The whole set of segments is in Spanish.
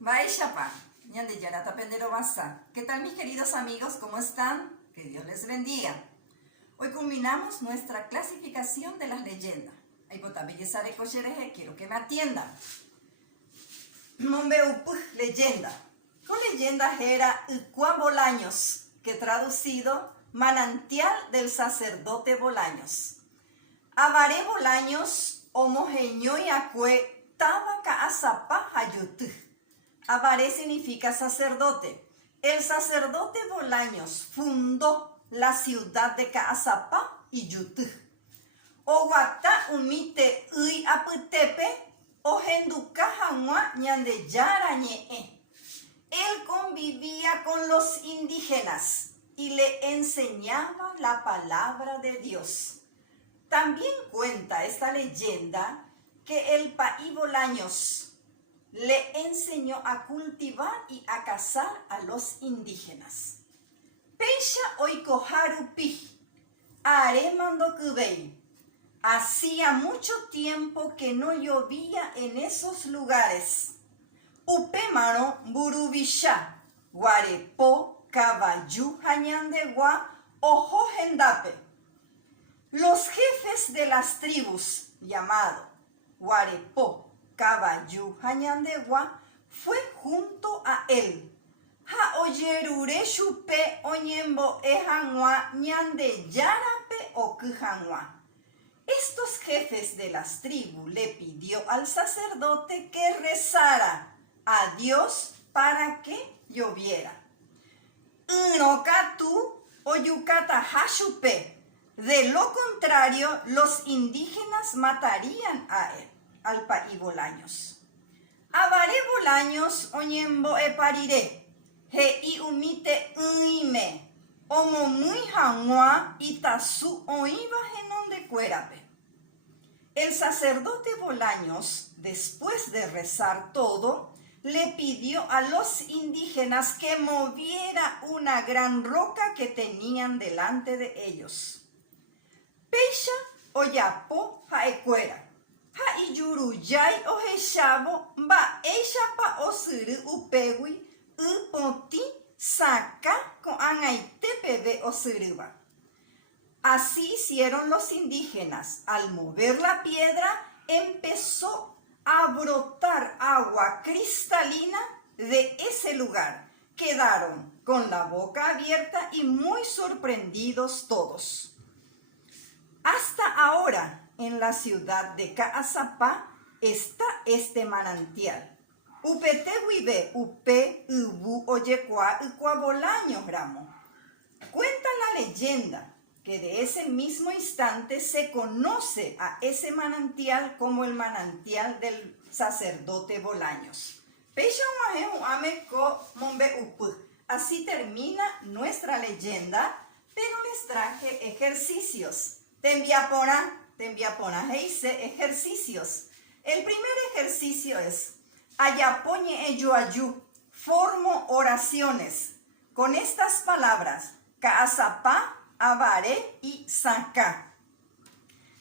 Baishapa, ñande yarata pendero basa. ¿Qué tal mis queridos amigos? ¿Cómo están? Que Dios les bendiga. Hoy culminamos nuestra clasificación de las leyendas. Ay, bota belleza de cochereje, quiero que me atiendan. Leyenda. Con leyendas era Juan Bolaños, que traducido manantial del sacerdote Bolaños. Avaré Bolaños, homogenio y acue, tabaca azapa hayut. Avaré significa sacerdote. El sacerdote Bolaños fundó la ciudad de Caazapá y Yutú. Oguata umite uy aputepe, ojenducajamua ñande yarañe. Él convivía con los indígenas y le enseñaba la palabra de Dios. También cuenta esta leyenda que el Paí Bolaños le enseñó a cultivar y a cazar a los indígenas. Peisha oikoharupi, aremando kubei. Hacía mucho tiempo que no llovía en esos lugares. Upemaro burubisha, guarepo, caballu, hañandegua, ojo gendape. Los jefes de las tribus, llamado guarepo, caballu, hañandegua, fue junto a él. Ha oyerure shupe oñembo ejanwa ñande yarape o kujanwa. Estos jefes de las tribus le pidió al sacerdote que rezara a Dios para que lloviera. Unokatu oyukata hashupe. De lo contrario, los indígenas matarían a él, al Paí Bolaños. Avaré Bolaños oñembo eparire. He umite uime. Omo muy hanwa itasu oiva genonde cuerape. El sacerdote Bolaños, después de rezar todo, le pidió a los indígenas que moviera una gran roca que tenían delante de ellos. Peisha oyapo haecuera. Haiyuruyay oheshabo ba eishapa osuru upegui upoti saca con angaitepebe osuruba. Así hicieron los indígenas. Al mover la piedra, empezó a brotar agua cristalina de ese lugar. Quedaron con la boca abierta y muy sorprendidos todos. Hasta ahora, en la ciudad de Caazapá, está este manantial. Upete huibe, upe, ubu, oyecua, ucuabolaño, gramo. Cuenta la leyenda que de ese mismo instante se conoce a ese manantial como el manantial del sacerdote Bolaños. Así termina nuestra leyenda, pero les traje ejercicios. Tembiapona, dice ejercicios. El primer ejercicio es ayapoñe eyoayu, formo oraciones con estas palabras: Caazapá, avaré y saca.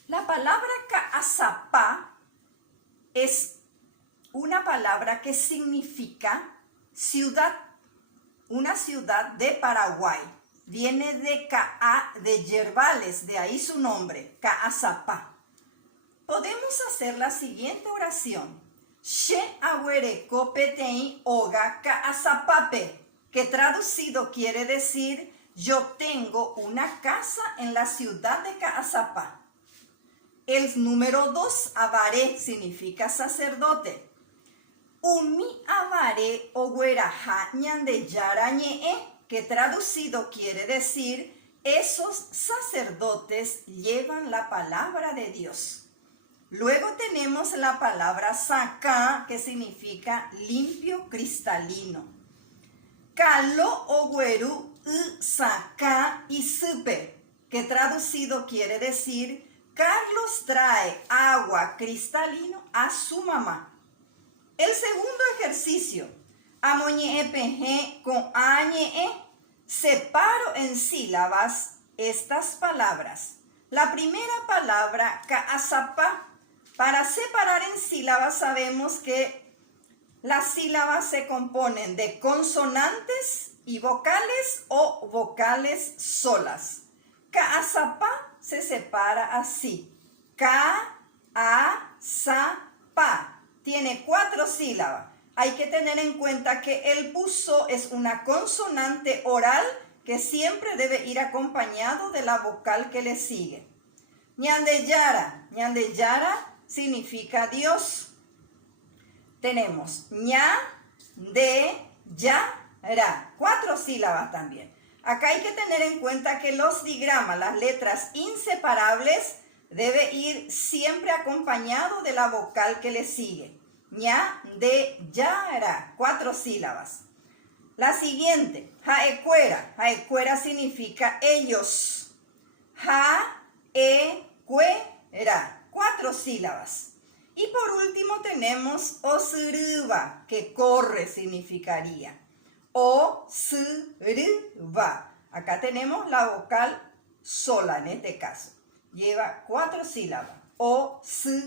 La palabra Caazapá es una palabra que significa ciudad, una ciudad de Paraguay. Viene de Caá, de yerbales, de ahí su nombre, Caazapá. Podemos hacer la siguiente oración: She ahuereco petei oga Caazapape, que traducido quiere decir: yo tengo una casa en la ciudad de Caazapá. El número 2, avaré, significa sacerdote. Umi avaré ogueraja ñande yarañe, que traducido quiere decir: esos sacerdotes llevan la palabra de Dios. Luego tenemos la palabra saca, que significa limpio, cristalino. Calo ogueru saca y supe, que traducido quiere decir: Carlos trae agua cristalino a su mamá. El segundo ejercicio, amoñeepeje con añee, separo en sílabas estas palabras. La primera palabra, Caazapá. Para separar en sílabas sabemos que Las sílabas se componen de consonantes y vocales o vocales solas. Ka-a-sa-pa se separa así. Ka-a-sa-pa. Tiene 4 sílabas. Hay que tener en cuenta que el buzo es una consonante oral que siempre debe ir acompañado de la vocal que le sigue. Ñandeyara. Ñandeyara significa Dios. Tenemos ña, de, ya, ra. 4 sílabas también. Acá hay que tener en cuenta que los digramas, las letras inseparables, debe ir siempre acompañado de la vocal que le sigue. Ña, de, ya, ra. 4 sílabas. La siguiente, jaecuera. Jaecuera significa ellos. Ja-e-cue-ra. 4 sílabas. Y por último tenemos osuruba, que corre significaría. O-su-ru-ba. Acá tenemos la vocal sola en este caso. Lleva 4 sílabas. O-su-ru-ba.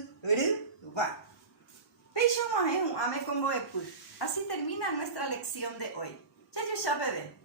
Así termina nuestra lección de hoy. Ya, bebé.